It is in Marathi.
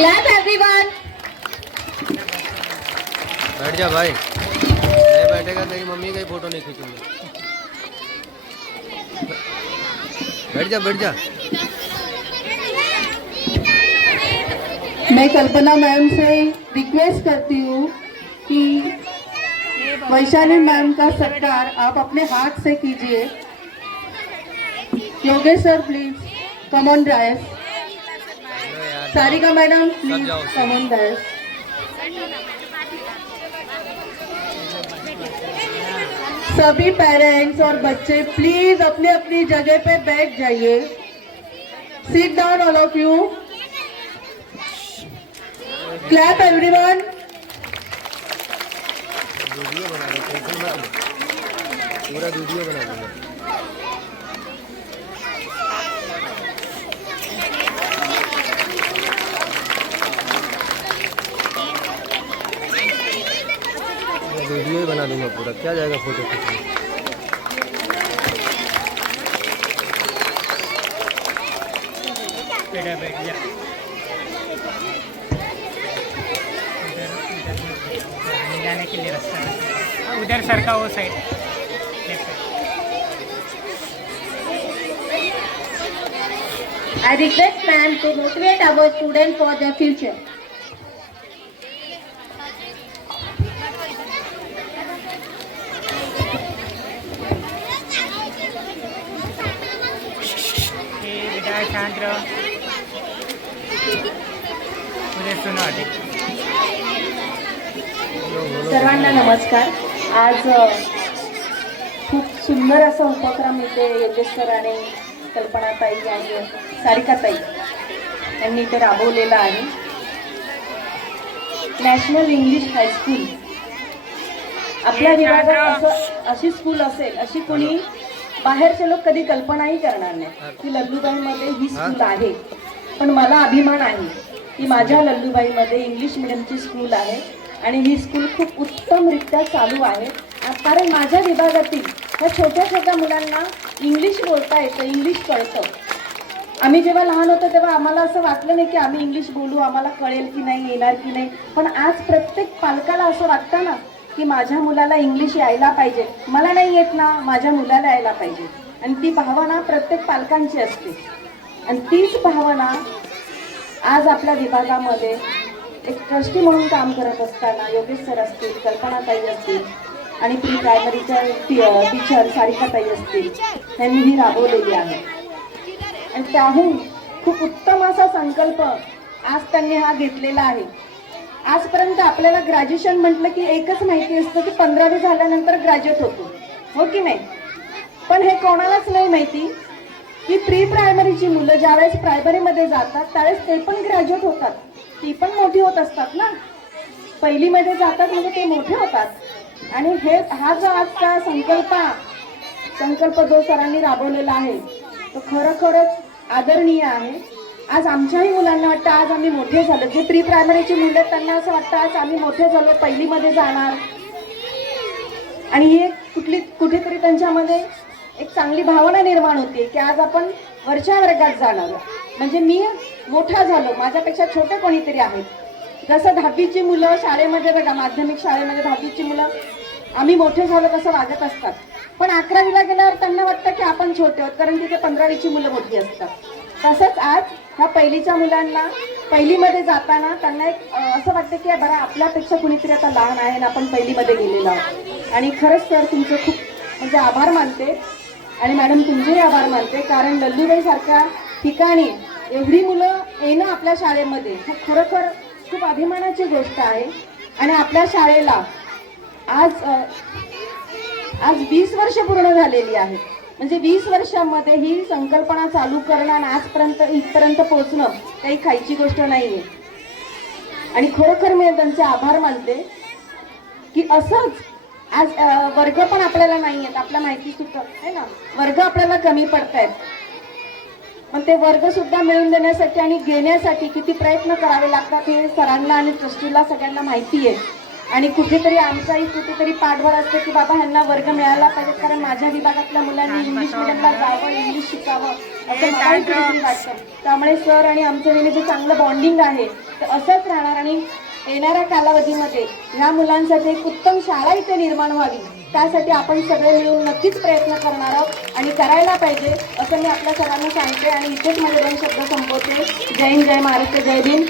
Clap everyone. बैठ जा भाई, नहीं बैठेगा तेरी मम्मी का ही फोटो नहीं खींचूंगा। बैठ जा बैठ जा। मैं कल्पना मैम से रिक्वेस्ट करती हूँ कि वैशाली मैम का सत्कार आप अपने हाथ से कीजिए। Yogesh sir please come on dais. Sarika madam please come on dais. सभी पेरेंट्स और बच्चे प्लीज अपने अपनी जगह पे बैठ जाइए। Sit down all of you. Clap everyone. Video बना लो, टेंशन मत लो, पूरा वीडियो बना दूंगा। वीडियो ही बना दूंगा पूरा, क्या जाएगा फोटो खींचने। बैठ जा। जाने के लिए रास्ता है उधर सर का वो side. I request ma'am to motivate our students for their future. बेटा शांत रहो, मुझे सुनो अभी। सर्वांना नमस्कार। आज खूप सुंदर असा उपक्रम इथे योगेश सर आणि कल्पनाताई आणि सारिकाताई यांनी इथे राबवलेला आहे। नॅशनल इंग्लिश हायस्कूल आपल्या विभागात अशी स्कूल असेल अशी कोणी बाहेरचे लोक कधी कल्पनाही करणार नाही की लल्लूबाईमध्ये ही स्कूल आहे। पण मला अभिमान आहे की माझ्या लल्लूबाईमध्ये इंग्लिश मिडियमची स्कूल आहे आणि ही स्कूल खूप उत्तमरित्या चालू आहे। कारण माझ्या विभागातील ह्या छोट्या छोट्या मुलांना इंग्लिश बोलता येतं, इंग्लिश कळतं। आम्ही जेव्हा लहान होतो तेव्हा आम्हाला असं वाटलं नाही की आम्ही इंग्लिश बोलू, आम्हाला कळेल की नाही, येणार की नाही। पण आज प्रत्येक पालकाला असं वाटतं ना की माझ्या मुलाला इंग्लिश यायला पाहिजे, मला नाही येत ना, माझ्या मुलाला यायला पाहिजे। आणि ती भावना प्रत्येक पालकांची असते। आणि तीच भावना आज आपल्या विभागामध्ये एक ट्रस्टी म्हणून काम करत असताना योगेश सर असतील, कल्पनाताई असतील आणि प्री प्रायमरीच्या टीचर सारिकाताई असतील यांनी ही राबवलेली आहे। आणि त्याहून खूप उत्तम असा संकल्प आज त्यांनी हा घेतलेला आहे। आजपर्यंत आपल्याला ग्रॅज्युएशन म्हटलं की एकच माहिती असतं की 15वी झाल्यानंतर ग्रॅज्युएट होतो, हो की नाही? पण हे कोणालाच नाही माहिती की प्री प्रायमरीची मुलं ज्यावेळेस प्रायमरीमध्ये जातात त्यावेळेस ते पण ग्रॅज्युएट होतात, ती पण मोठी होत असतात ना। पहिलीमध्ये जातात म्हणजे ते मोठे होतात। आणि हा जो आजचा संकल्प जो सरांनी राबवलेला आहे तो खरोखरच आदरणीय आहे। आज आमच्याही मुलांना वाटतं आज आम्ही मोठे झालो, जे प्री प्रायमरीची मुलं त्यांना असं वाटतं आज आम्ही मोठे झालो, पहिलीमध्ये जाणार। आणि हे कुठेतरी त्यांच्यामध्ये एक चांगली भावना निर्माण होते की आज आपण वरच्या वर्गात जाणार, म्हणजे मी मोठा झालो, माझ्यापेक्षा छोटे कोणीतरी आहेत। जसं 10वीची मुलं शाळेमध्ये बघा, माध्यमिक शाळेमध्ये 10वीची मुलं आम्ही मोठे झालो तसं वागत असतात। पण 11वीला गेल्यावर त्यांना वाटतं की आपण छोटे आहोत, कारण तिथे 15वीची मुलं मोठी असतात। तसंच आज ह्या पहिलीच्या मुलांना पहिलीमध्ये जाताना त्यांना एक असं वाटतं की बरं आपल्यापेक्षा कुणीतरी आता लहान आहे आणि आपण पहिलीमध्ये गेलेलो आहोत। आणि खरंच सर तुमचे खूप म्हणजे आभार मानते आणि मॅडम तुमचेही आभार मानते, कारण लल्लूबाई सारख्या ठिकाणी एवढी मुलं येणं आपल्या शाळेमध्ये हे खरोखर खूप अभिमानाची गोष्ट आहे। आणि आपल्या शाळेला आज 20 वर्ष पूर्ण झालेली आहेत, म्हणजे 20 वर्षांमध्ये ही संकल्पना चालू करणं आणि आजपर्यंत इथपर्यंत पोहोचणं काही खायची गोष्ट नाहीये। आणि खरोखर मी त्यांचे आभार मानते की असंच आज वर्ग पण आपल्याला नाही आहेत, आपल्या माहिती सुद्धा आहे ना, वर्ग आपल्याला कमी पडतायत। पण ते वर्ग सुद्धा मिळवून देण्यासाठी आणि घेण्यासाठी किती प्रयत्न करावे लागतात हे सरांना आणि ट्रस्टीला सगळ्यांना माहिती आहे। आणि कुठेतरी आमचाही कुठेतरी पाठबळ असतं की बाबा ह्यांना वर्ग मिळाला पाहिजे, कारण माझ्या विभागातल्या मुलांनी इंग्लिश मिडियमला जावं, इंग्लिश शिकावं असं मलाही कुठेतरी वाटतं। त्यामुळे सर आणि आमचं नेहमीचं चांगलं बॉन्डिंग आहे तर असंच राहणार आणि येणाऱ्या कालावधीमध्ये ह्या मुलांसाठी एक उत्तम शाळा इथे निर्माण व्हावी त्यासाठी आपण सगळे मिळून नक्कीच प्रयत्न करणार आहोत आणि करायला पाहिजे असं मी आपल्या सर्वांना सांगते आणि इथेच माझे 2 शब्द संपवते. जय हिंद, जय महाराष्ट्र, जय भीम.